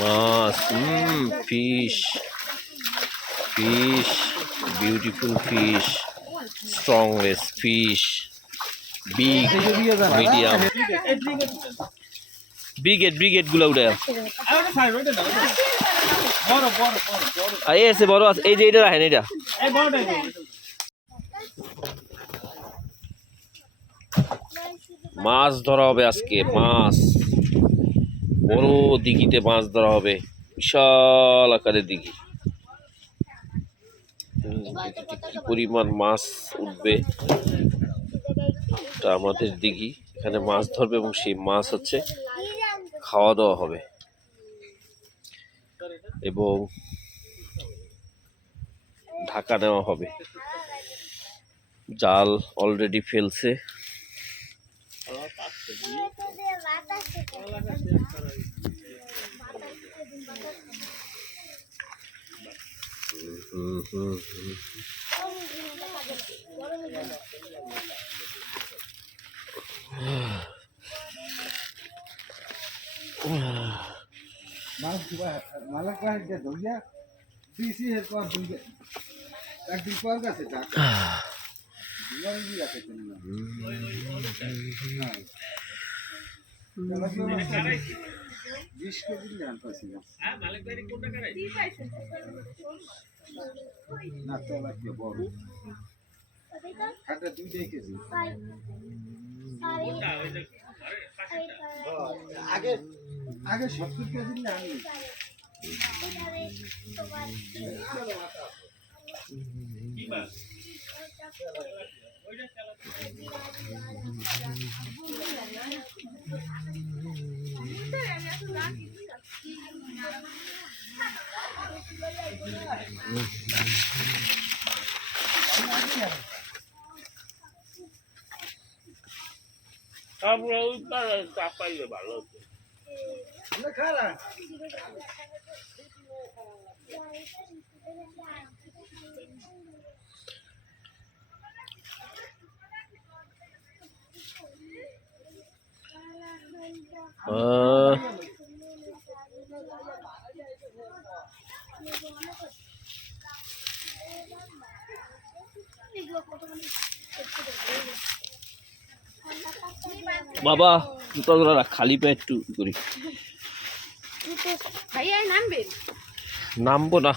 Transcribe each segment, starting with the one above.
মাছ, fish, fish, beautiful fish, strongless fish, big, medium, brigade গুলো উঠে আছে বড় আছে, এই যে এটা রাখেন, এটা মাছ ধরা হবে আজকে। মাছ বড় দিঘিতে মাছ ধরা হবে, বিশাল আকারের দিঘি। কি পরিমাণ মাছ উঠবে, এটা আমাদের দিঘি। এখানে মাছ ধরবে এবং সেই মাছ হচ্ছে খাওয়া দাওয়া হবে এবং ঢাকা নেওয়া হবে। জাল অলরেডি ফেলছে। আগে 70 কেজি না চাপাইলে ভালো হতো। বাবা জুতা খালি পায়ে একটু করি, নামবো না।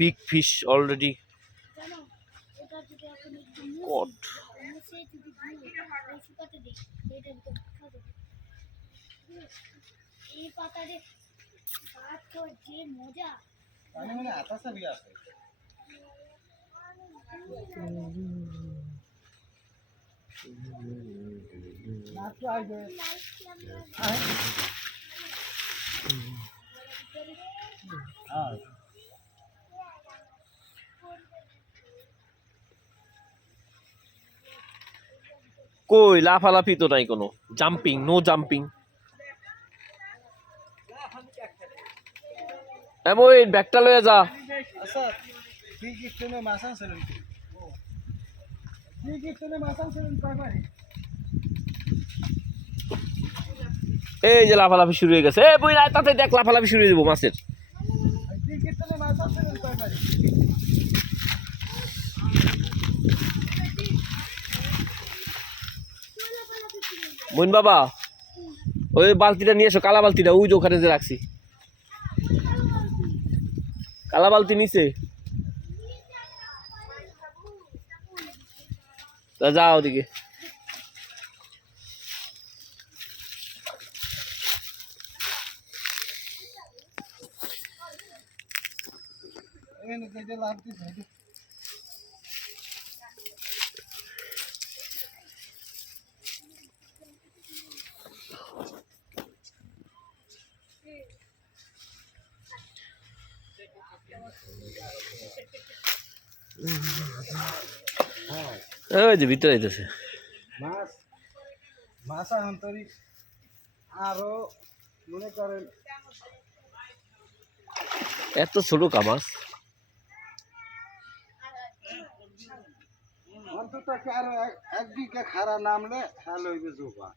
Big fish already caught. কই লাফালাফি তো নাই কোনো, জাম্পিং, নো জাম্পিং। এমন ব্যাগটা লয়ে যা। এই যে লাফালাফি শুরু হয়ে গেছে, এই বই তাতে দেখ লাফালাফি শুরু হয়ে দেবো মাছের। মইন বাবা ওই বালতিটা নিয়ে এসো, কালা বালতিটা ওই যে ওখানে যে রাখছি, কালা বালতি নিচে। তা যাও ওদিকে। ওই যে ভিতরে আইতেছে মাছ। মাছ আন্তরিক আরো মনে করেন এত ছোট কামাস, অন্তত আরো একদিকে খারা নামলে হ্যালো হইবে জোবা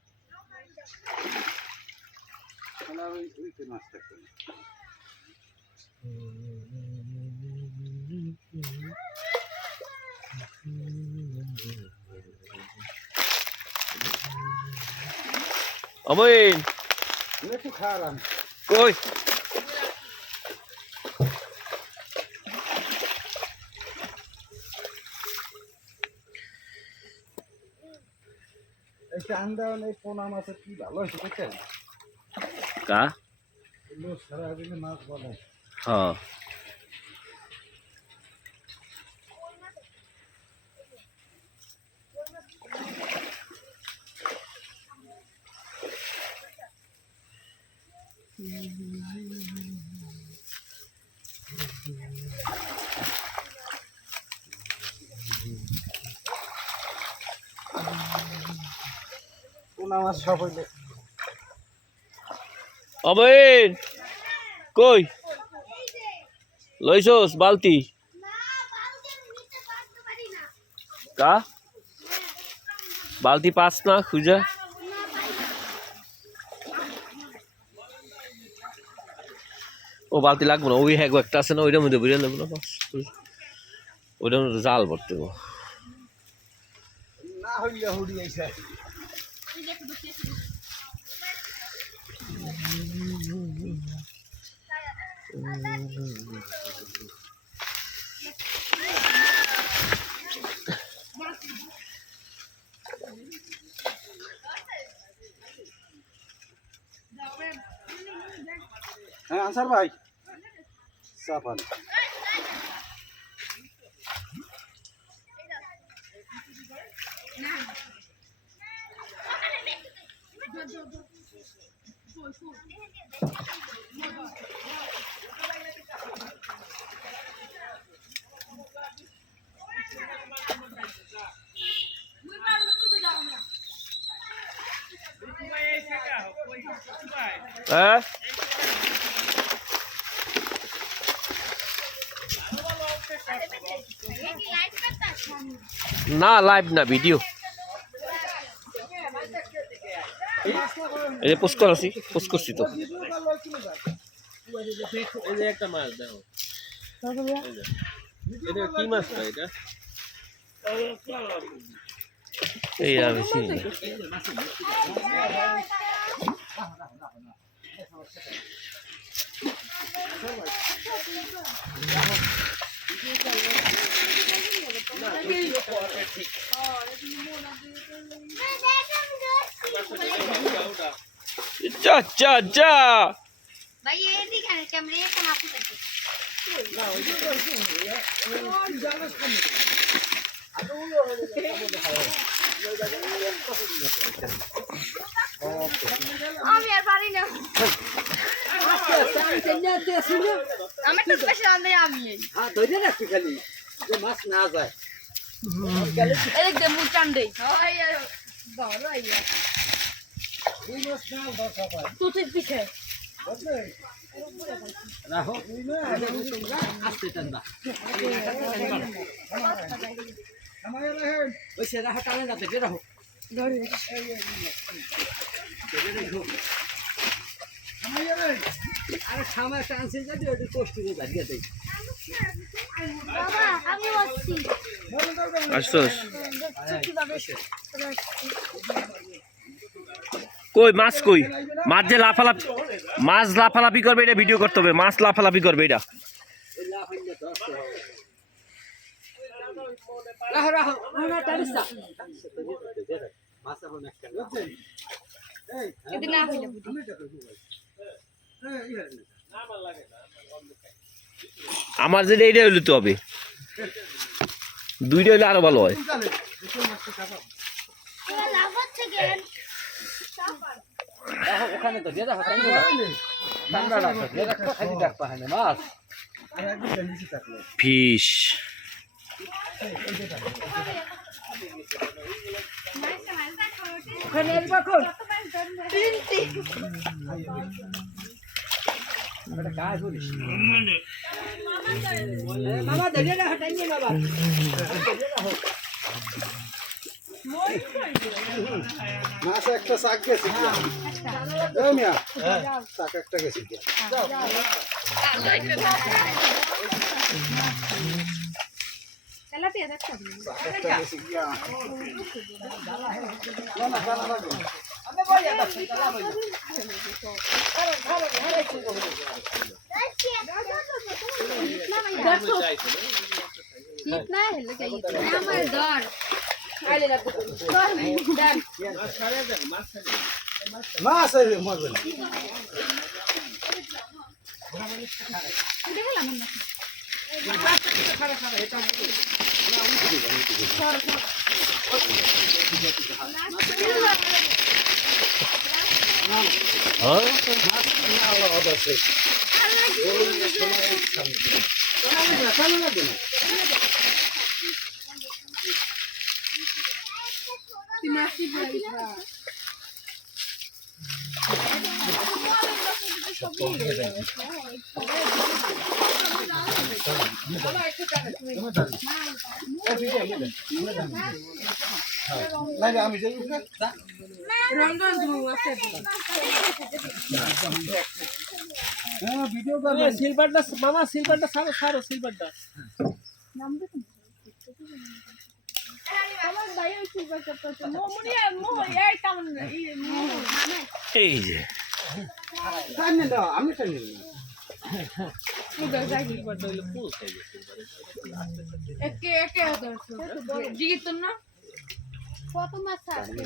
ওইতে মাছ থাকবে। অমইন একটু খারাপ কই এই চান্দান এই পোনা মাছের কি ভালো হয়েছে বুঝছেন? কা লোক সারা দিনে মাছ বলে। হ্যাঁ পোনা মাছ সব হইলে অমইন কই লইছস বালতি কা বালতি পাস না খুঁজা ও বালতি লাগবো না, ওই হ্যাঁ একটা আছে না ওইটার মধ্যে বুঝে নেবো না, ওইটার মধ্যে জাল ভরতে হবে। না হইলে হুড়ি আইসা হ্যাঁ আনসার ভাই চাপান হ্যাঁ না লাইভ না ভিডিও, এই যে পোস্ট করছি, পোস্ট করছি তো। এই যে একটা মাছ দেখো, এটা কি মাছ এটা? এই আমি চিনি না। যা যা যা भाई ये दिखा कैमरे का आपको करते আমি আর পারি না আমি তো স্পেশাল আনতে আমি হ্যাঁ ধরে রাখছি খালি যে মাছ না যায় এই দেখতে মুচান্ডে ধরো আইয়া এই মাছ নাও দরকার পায় তুতির পিঠে বুঝলে রাখো আস্তে টানবা আমায় রাখেন ওই সে রাখো টানে না থেকে রাখো ধরে আমায় রাখেন আরে সামনে টানছে যদি ওটা কষ্ট করে দাঁড়িয়ে দেয় বাবা আমি বসছি বলো দরকার আসছস কিভাবে কই মাছ কই মাছ যে লাফালাফি মাছ লাফালাফি করবে এটা ভিডিও করতে হবে মাছ লাফালাফি করবে এটা রাখো রাখো না টানিস না মাছ এখন একটা এই এদিন না হইলে বুঝি আমি দেখো এই ইয়ে আমার যেটা এইটা হইলে তো হবে দুইটা হইলে আরো ভালো হয় চলে দেখো মাছটা খাবো এরা লাভ হচ্ছে কেন রাখো ওখানে তো দিয়ে রাখো টানবে না টানবা রাখো দিয়ে রাখো খালি দেখ পাহানে মাছ আর একদম নিচে থাকলো ফিশ ওখানে এলবা কোন তিনটি এটা কাজ করিস মামা ধরে রাখো টাইনে বাবা মাছ একটা শাক গেছে এই মিয়া শাক একটা গেছে তেলাপিয়া দেখছ শাক একটা গেছে গিয়া না না কানা লাগবে আমি বলি এটা চালা বলি कितना है लगे हमारे दर आले ना दर दर মাছ এই মরবে না দেখলাম না লাগে আমি যাই রন্ধন তুমি আছে হ্যাঁ ভিডিও করবে সিলভারটা মামা সিলভারটা ছাড়ো ছাড়ো সিলভারটা নাম দেখুন আমার ভাই ওই সুগার করতে মোমনি মো এই কেমন এই যে টানি দাও আমি টানি উদর যাই সিলভারটা হইলো ফুল সাইজের একে একে উদর জিগি তো না কত মাছ আছে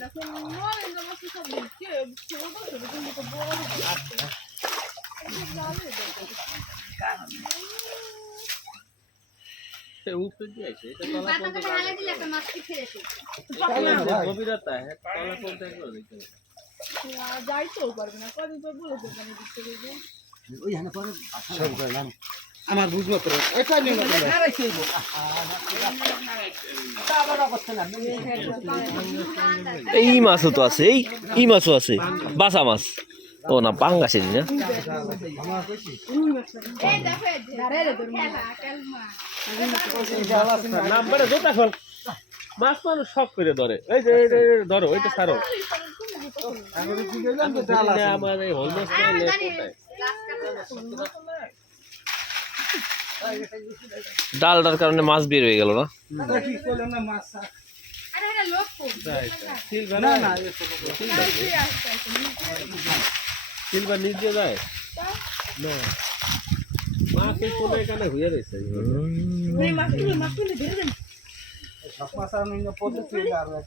দেখো নয় না মাছ সব কে ছোট ছোট কিন্তু বড় উপরে দিয়ে আছে এটা তলা পর্যন্ত ঢালা দিলে একটা মাছ কি ফিরেছে গভীরতা है তলা পর্যন্ত একবার দিতে যাইতেও পারবে না কদিন পর বলে দোকানে দিতে দেবে ওই হানে পরে সব করে নাম আমার বুঝবো তো এটা নিয়ে না খারাইছে তা আবার অবস্থা না এই মাছও তো আছে এই মাছও আছে বাসা মাছ ও না পাঙ্গাসের না এই দেখো ধারে রে তোর খেলা কালমা নাম্বারে জোতা খোল মাছ মানুষ শখ করে ধরে এই যে ধরো ওইটা ছাড়ো আমি কি গেলাম তো ডাল আছে আমার এই হোল মাছ আমি জানি ডালটার কারণে মাছ বের হয়ে গেল না কি করলাম না মাছ শাক আরে এটা লোক কোন সিলভার না না এ তো সিলভার নিচ দিয়ে যায় না মাছের কোনো এখানে হয়ে রয়েছে সব মাছ আমি না পদ্ধতি আর এক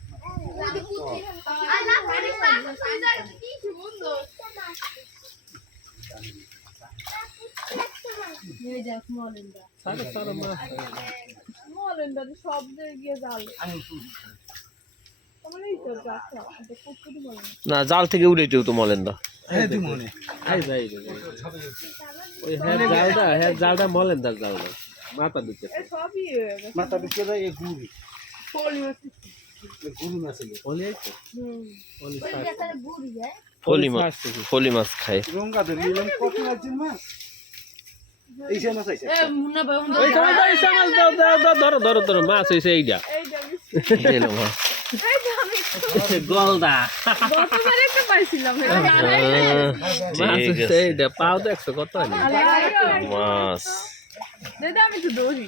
আল্লাহ ফারিস্তা সুন্দর কি সুন্দর এই যে মলিন্দা সারা সারা মাছ মলিন্দা সব গিয়ে জাল আমার এই তো গাছটা এটা পুকুরি মলিন্দা না জাল থেকে উঠেছেও তো মলেন্দা এই দি মনে আই যাই ওই হ্যাঁ জালটা মলেন দার জালটা মাথা দিতে সবই মাথা দিতে যায় এই গুড়ি গুরু মাছ এগুলো। ওলি আছে ওলি ফলি মাছ খায় রঙ্গা ধরে নিলাম কত মাছের মাছ এই সে মাছ আছে এ মুন্না ভাই এই সামাল দাও দাও দাও ধরো ধরো ধরো মাছ হইছে এইটা এই নাও মাছ। গলদা গতবার একটা পাইছিলাম মাছ ঠিক হইছে আছে এইটা পাও দেখছো কত হয়নি মাছ দাদা আমি তো দৌড়ি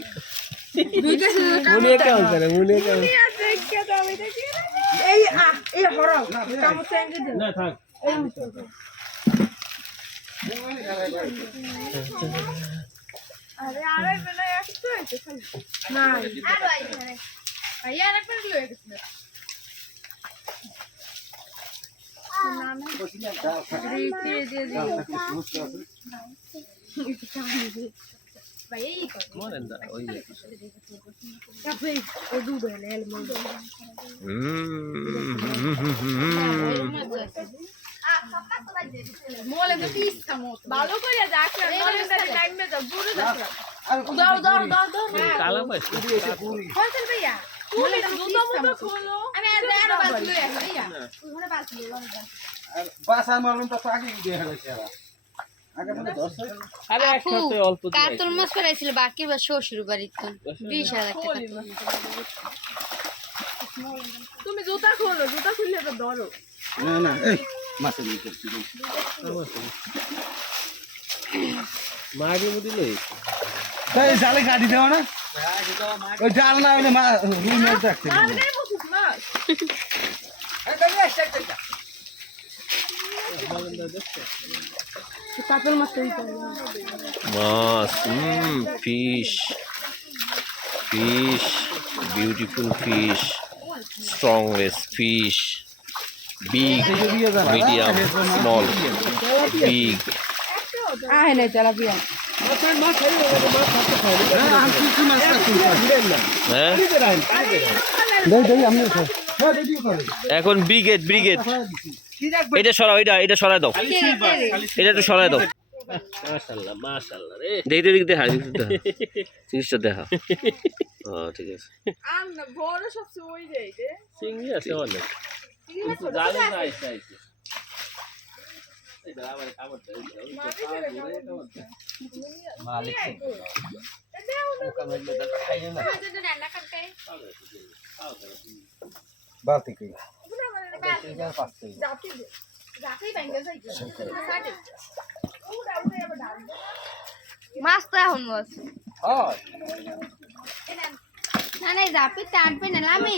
দুইটা মুনি কেমন করে মুনি কেমন এই হরাও কাম সেঙ্গে দে না থাক আরে আরে বেলা একটু হইছে খালি না আরে আইছে আইয়া রাখ করে লয়ে গেছে মরেন দা ওই ভালো করে দেখো টাইমে যাও দূরে যাও দাও দাও দাও দাও কালা মাছ ফসল ভাইয়া তুমি দুটো মতো খোলো আমি আর বাস লই আসি ভাইয়া ওখানে বাস লই আর বাস আর মারলাম তো আগে দিয়ে গেছে আগে মানে 10 আরে একসাথে অল্প দিয়ে কাতল মাছ ফেরাইছিল বাকি বা শ্বশুর বাড়িতে 20,000 টাকা তুমি জুতা খোলো জুতা খুললে তো ধরো না না এই মাছ নিয়ে করছি মারি মুদি লই তাই জালে গাড়ি দাও না ওই জাল না হলে রুই মাছ রাখতে আর গায় বসিস মাছ কাতল মাছ তৈরি করো মাছ fish fish beautiful fish strongless fish big medium small big আয় নাই তেলাপিয়া হ্যাঁ এখন ব্রিগেড ব্রিগেড এটা সরাও এটা সরাই দাও এটা একটু সরাই দাও মাশাআল্লাহ মাশাআল্লাহ রে দেখতে দেখতে দেখা জিনিসটা দেখা ঠিক আছে আম না বড় সব ওই যাই রে চিংড়ি আছে অনেক কিন্তু জালে না আইছে আইছে এটা আবার খাবার মালিক বালতি কি মাছ তো এখন মাছ হয় না না জাপি টানবে না আমি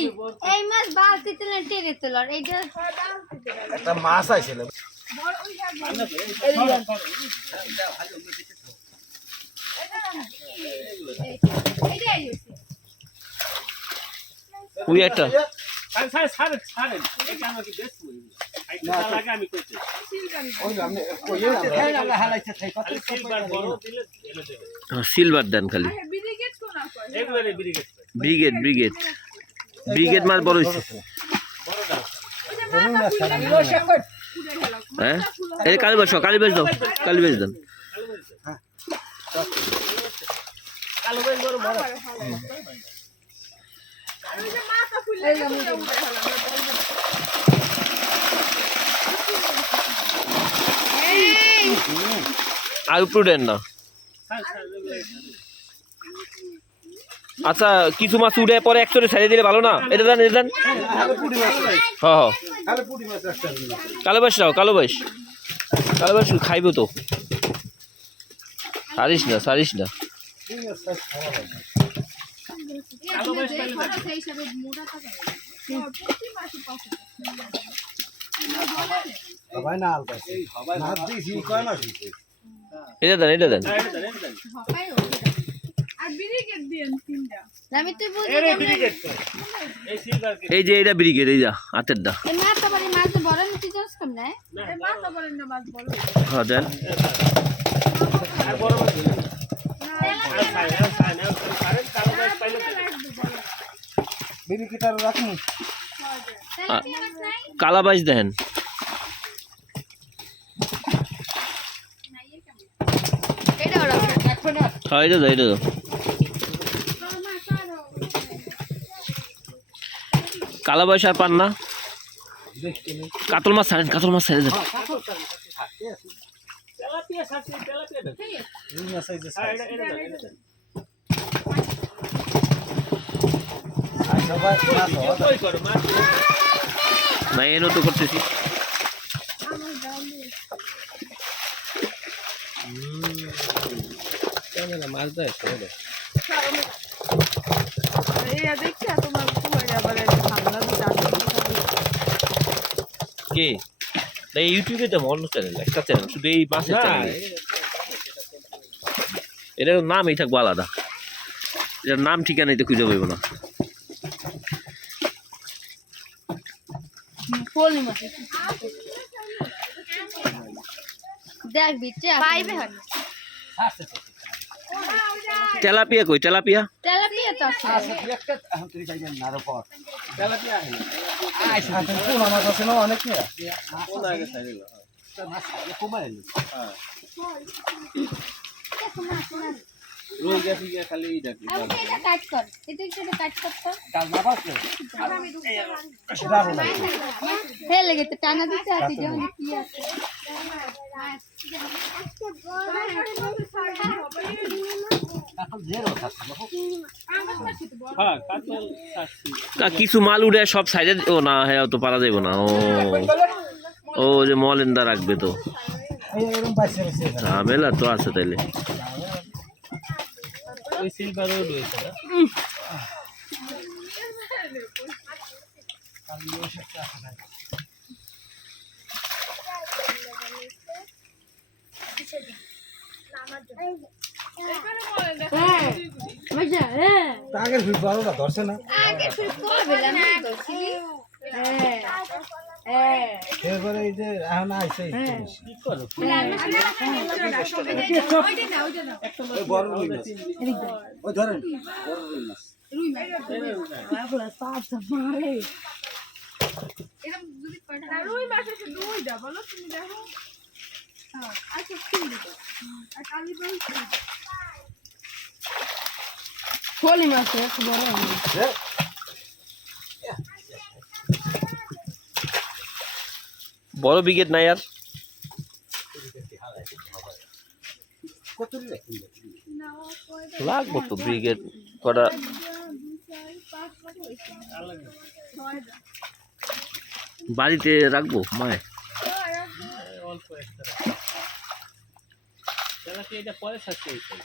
এই মাছ বালতি তুলে টেরে তোলার এইটা একটা মাছ আইছিল ওই একটা ছাড়েন এটা আমাকে দেখো আইটা লাগে আমি কইতে ওই আমি কইয়ে আমরা হালাইতে থাই কত সিলভার বড় দিলে এনে দেবে সিলভার দেন খালি ব্রিগেড কোন কয় এগুলো ব্রিগেড ব্রিগেড ব্রিগেড ব্রিগেড মাছ বড় হইছে বড়টা হ্যাঁ এই কালিবাস দাও কালিবাস দেন কালো বেশ বড় বড় আর ওই যে মাথা খুলে উঠে হলো আর উপরে দেন না আচ্ছা কিছু মাছ উঠে পরে একচরে ছেড়ে দিলে ভালো না এটা দেন হ্যাঁ খালি পুঁটি মাছ রাখতে কালোবাস খাইবো তো সারিস না ভাই না আলতা না দিছি কয় মাছ দিছি এটা দেন আর ব্রিগেড দেন তিনটা আমি তুই বুঝি এরে ব্রিগেড এই সিলভার এই যে এটা ব্রিগেড এই যা হাতের দা এই মাছ তো বাড়ি মাছ বড় নিতে যাস কম না এই মাথা বলেন না বাস বলো হ্যাঁ দেন আর বড় মাছ আর কালো বেশ পাইলে বিবি কিটার রাখুন কালাবাস দেন এটা ওরা হ্যাঁ এটা দাও কালা বয়স আর পান না? কাতল মাছ ছাড়েন, কাতল মাছ ছেড়ে দেন। তেলাপিয়া ছাড়ছি, তেলাপিয়া দেন। রুই মাছ এই যে হ্যাঁ, এটা দেন, এটা দেন। আর সবাই মাছ কেউ হওয়া কই করো, মাছ করো। না এনো তো করতেছি। ক্যামেরা মাছ দেয়, ছেড়ে দেয়। দেখছি তোমার তোমার আবার ঠান্ডা কে না ইউটিউবে তো অন্য চ্যানেল, একটা চ্যানেল শুধু এই মাছের না, চ্যানেল। এটার নামই থাকবো আলাদা, এটার নাম ঠিকানাই তো খুঁজে পাইব না। পলি মাছ দেখ বিচ্ছে পাইবে হয় তেলাপিয়া কই তেলাপিয়া? তেলাপিয়া তো আছে আছে একটা এখন তুই যাইবেন না আরো পর তেলাপিয়া আহে না। আই সাথে কোন আমার কাছে না অনেক নিয়ে কোন আগে ছাড়ে দিল। মাছ কমাই এলো হ্যাঁ। রোজ গেছি গিয়ে খালি ডাকি। আমি এটা কাট কর এটা একটু কাট কর তো ডাল না বাসলে সেটা ভালো লাগে হে লেগে তো টানা দিতে আছে যখন কি আছে এখন জেরো থাকছে হ্যাঁ, কাতল ছাড়ছি। কিছু মাল উড়ে সব সাইডে, ও না হ্যাঁ তো পারা যাইব না। ও যে মলেন্দা রাখবে তো এই এরকম বাইসে রয়েছে এখানে ঝামেলা তো আছে তাইলে। ওই সিলভারও রয়েছে না? মজা হ্যাঁ আগের ভিড় বড়টা ধরছে না আগে ফির কোন বেলা না করছিলি এবারে এই যে এখন আইছে কি করো? ওই বড় রুই মাছ ওই ধরেন বড় রুই মাছ রুই মাছ আছে দুইটা বলো তুমি দেখো আচ্ছা তিনটা আর কালি বলছি পলি মাছ এক বড় বড় ব্রিগেড নাই আর কত রে লাগবো তো ব্রিগেড কটা বাড়িতে রাখবো মায়। অল্প একটা। তেলাপিয়া এটা পরে ছাড়ছি এই সাইড।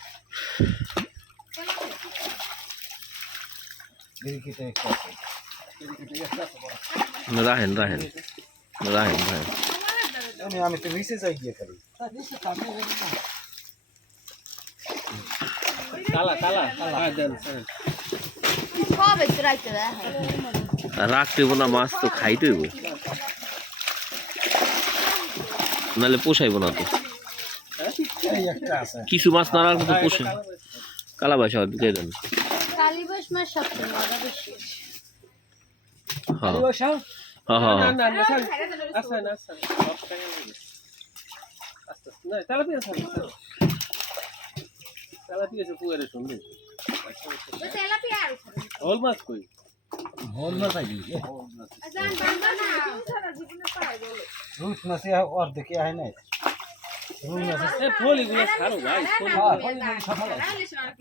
বিরিকিতে একটা আছে বিরিকিতে একটা আছে বড় রাহেন রাহেন রাহেন রাহেন আমি তো নিচে যাই গিয়ে খালি তালা, তালা, তালা। হ্যাঁ, দেন, দেন। সব একটু রাখতে দেয় রাখতে হইব না, মাছ তো খাইতে হইব, নাহলে পোষাইব না তো। এই একটা আছে কিছু মাছ না রাখলে তো পোষে। কালা বাসা ঢুকে দেন। কালীবাস মাছ সবচেয়ে মজা বেশি হ্যাঁ বসা হ্যাঁ হ্যাঁ না, হ্যাঁ। না, না, ছাড়। আস্তে, আস্তে। সব টাকা লাগে। আস্তে, আস্তে। না, তেলাপিয়া ছাড়, ছাড়। তেলাপিয়া তো পুয়ারে সুন্দর। তেলাপিয়া আর ওল মাছ কই? হোল মাছ আইলি জান বাবা না রুই মাছ অর্ধেকে আয় নাই রুই মাছ এ ফলিগুলো ছাড়ো ভাই, ফলি।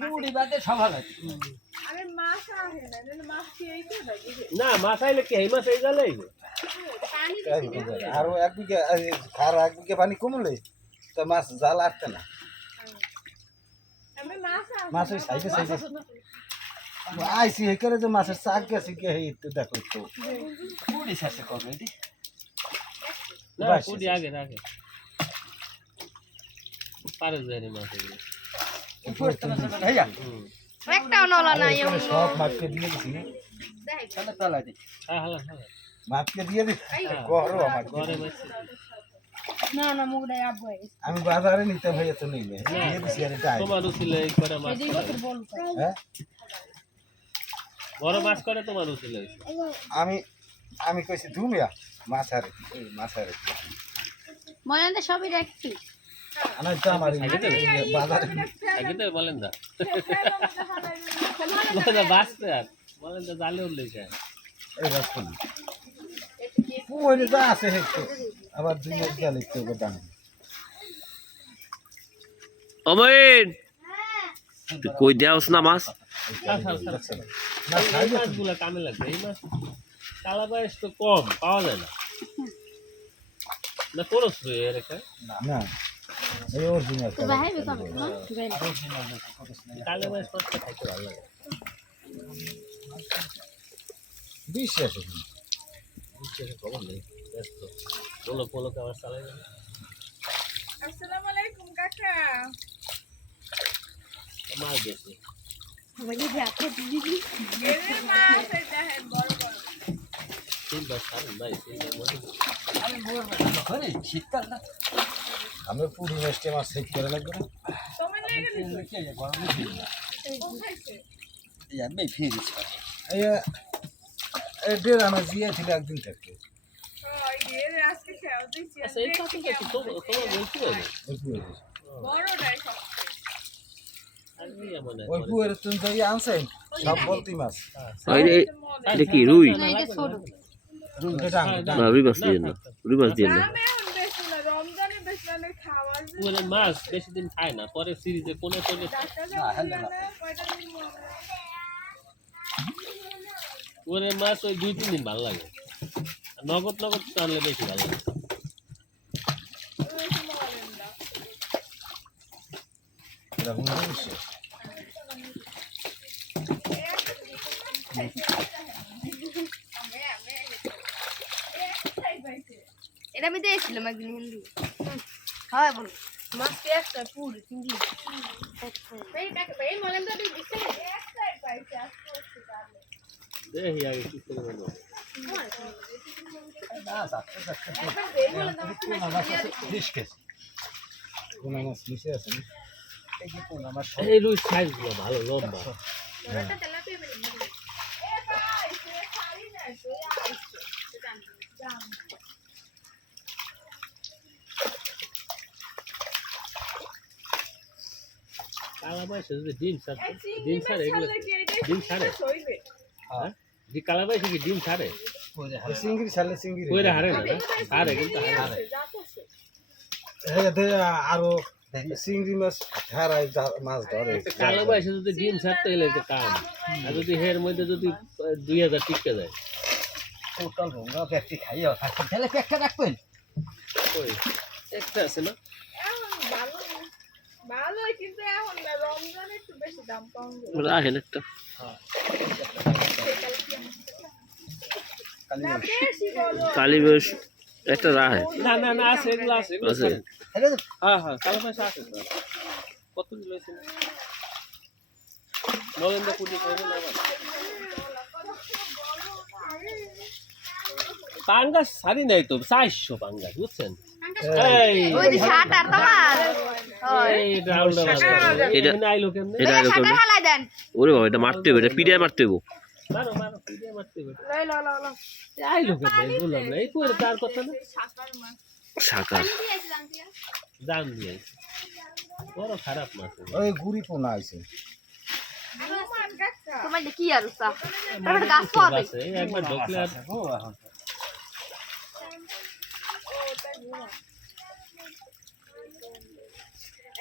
পুরি বাদে সফল আছে আরে মাছ আহে না মানে মাছ খেয়েই তো থাকে না, মাছ আইলে কি এই মাছ এই জালেই? আরো এক বিঘা আর এক বিঘা পানি কমলে তো মাছ জাল আটতে না আমি মাছ মাছ ওই সাইডে সাইডে আইসি হে করে যে মাছের চাক গেছে কি এই তো দেখো তো পুরি শেষে করবে এটি না, বাস। পুরি আগে রাখে। পারে যায় রে মাছ এগুলো। ভাইয়া একটাও নলা নাই সব মাছকে দিয়ে দিছি তাহলে তালা দি হ্যাঁ, হালা, হালা। মাছকে দিয়ে দিছি গরো আমার ঘরে মাছ। না না মুগড়াই আব্বু আমি বাজারে নিতে ভাইয়া তো নিলে দিয়ে দিছি আরে ডাই তোমার উচিলে এই করে মাছ করে। হ্যাঁ বড় মাছ করে তোমার উচিলে। আমি আমি কইছি ধুমিয়া মাছ আর মনে সবই রাখছি আনা তো আমার বাজারে আগে তো বলেন দা। বলেন দা বাঁচতে আর। বলেন দা জালে উঠলে যায়। এই রাজপল্লী পুকুরে যা আছে হেঁটে আবার দুই মাস গেলে একটু দাম অমন তুই কই দেওস না মাছ না এই খাইলে মাছগুলো কামে লাগবে এই মাছ কালা বাইশ তো কম পাওয়া যায় না না করস এর এখানে না এই অরিজিনাল তো ভাই বেকম না কালা বাইশ মাছটা খাইতে ভালো লাগে বিশ্বাস কিছু খবর নেই ব্যস্ত পোলো পোলো খাবার চালাই না আসসালামু আলাইকুম কাকা মাছ গেছে এরে মাছ এটা হ্যাঁ বড় বড় তিনবার সারেন ভাই তিনবার মনে আমি পুরো মেস্টে মাছ সেট করে লাগবে না সময় লেগে গেছে কোথাইছে এই ডেরা মাছ দিয়ে ছিল একদিন থেকে ওই এর আজকে খেয়াল দিছি আচ্ছা এই কাছে কি তো তোমার বলছি না ওই পুকুরে বড়টাই সব আমি এমন ওই পুকুরে তুমি যাই আনছেন সব বলতি মাছ এটা কি রুই না এটা ছোট না রুই মাছ দিয়ে না রুই মাছ দিয়ে না আমি এখন বেশি না রমজানে বেশি না খাওয়ার জন্য পুরো মাছ বেশি দিন খায় না পরে সিরিজে কোনে কোনে ডাক্তার যাবো না কয়টা দিন মনে পুরো মাছ ওই 2-3 দিন ভালো লাগে আর নগদ নগদ টানলে বেশি ভালো লাগে এরকম জিনিস এটা আমি দিয়েছিলাম একদিন হিন্দি হ্যাঁ বল মাছ একটা পুরো চিংড়ি ভাই ভাই মলেন তো দিছে একটাই পাইছে আজকে হচ্ছে তাহলে দেখি আগে কি করে বলবো কোন মাছ নিচে আছে না এই রুই সাইজ গুলো ভালো লম্বা ওটা তেলাপিয়া বের এ ভাই সে খালি না তো আইছে জান কালা বাইশে যদি ডিম ছাড়ে এই চিংড়ি ডিম মাছ ছাড়ে এগুলো ছাড়লে কি এটা ডিম ছাড়ে হইবে হ্যাঁ দি কালা বাইশে কি ডিম ছাড়ে চিংড়ি ছাড়লে চিংড়ি কইরা হারে না হারে কিন্তু হারে যাচ্ছে আরো চিংড়ি মাছ হারায় মাছ ধরে কালো বাইশে যদি ডিম ছাড়তে গেলে তো কাম আর যদি হের মধ্যে যদি 2000 টিকে যায় টোটাল ভঙ্গা ব্যক্তি খাইয়া থাকি তাহলে পেটটা রাখবেন ওই একটা আছে না এখন ভালো ভালোই কিন্তু এখন না রমজানে একটু বেশি দাম পাওয়া যায় রাখেন একটা না বেশি বলো কালি বেশ একটা রাখে না না না আছে এগুলো আছে এগুলো আছে হ্যাঁ হ্যাঁ কালো বাইশে আছে কত কিলো আছে নলেন্দা পুটি খাইবে না আবার পাঙ্গাস সারি নাই তো 400 পাঙ্গাস বুঝছেন এই ওই যে শার্ট আর তোমার এই রাউন্ডার এটা- এটা আইলো কেমনে এটা আরো শার্ট কেমন? হালাই দেন ওরে বাবা এটা মারতে হবে এটা পিড়ায় মারতে হবে মারো মারো পিঠে মারতে হবে লই ল ল ল আইলো কেমনে বললাম না এই কইরে তার কথা না শাকার মাছ শাকা জান দিয়ে বড় খারাপ মাছ ওই গুড়ি পোনা আছে মান কাকা তোমার কি আর উসা তারপর গাছ পাবে আছে একবার ঢোকলে আর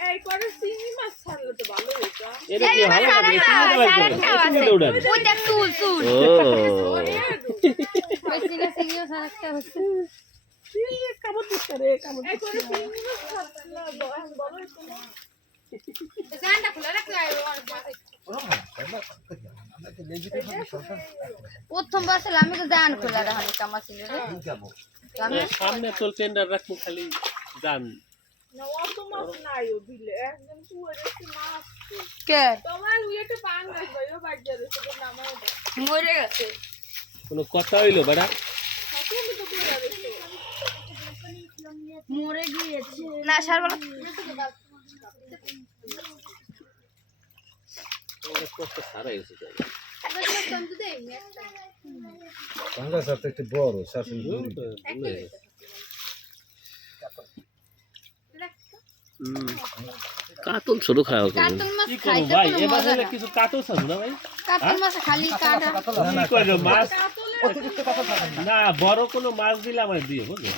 এই করে চিংড়ি মাছ ছাড়লে তো ভালো হতো এটা কি ভালো লাগে চিংড়ি উড়ান ওই দেখ চুল চুল ও বেশি গেছে গিয়ে সারাটা হচ্ছে কামড় দিচ্ছে রে কামড় এই করে চিংড়ি মাছ ছাড়লে এখন ভালো হতো না গানটা খুলে রাখলে প্রথম বছর আমি তো জান খুলে রাখি কামা ছিল রে আমি সামনে তো টেন্ডার রাখবো খালি জান না অত মাছ নাই ও বিলে একদম পুরো একটু মাছ কে তোমার ওই একটা পান গাছ ভাইও বাজার রয়েছে তো নামাও দাও মরে গেছে কোনো কথা হইলো বেড়া তুমি তো করে রয়েছে মরে গিয়েছে না সারবালা কষ্ট সারা গেছে পাঙ্গাস আর তো একটু বড় শাসন গুড়ি কাতল ছোট খাওয়া কেমন কাতল মাছ কি খাইতে করব ভাই কোনো এবার মজা না কিছু কাটো ছাড়ো না ভাই কাতল মাছ খালি কাটা কি করব মাছ কাতলে অতিরিক্ত কথা বলবেন না। না বড় কোনো মাছ দিলে আমায় দিও বুঝলে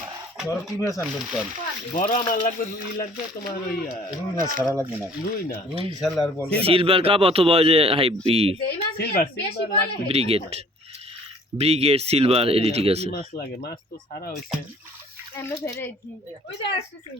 বড় কি মাছ আনবেন কোন? বড় আমার লাগবে রুই লাগবে তোমার ওই রুই না ছাড়া লাগবে না। রুই না রুই ছাড়া আর বলবেন। সিলভার কাপ অথবা ওই যে হাই যেই মাছ সিলভার বেশি সিলভার বলে লাগবে ব্রিগেড সিলভার এটি ঠিক আছে। মাছ লাগে মাছ তো সারা হইছে আমরা ফেরেছি ওই যে আসতেছে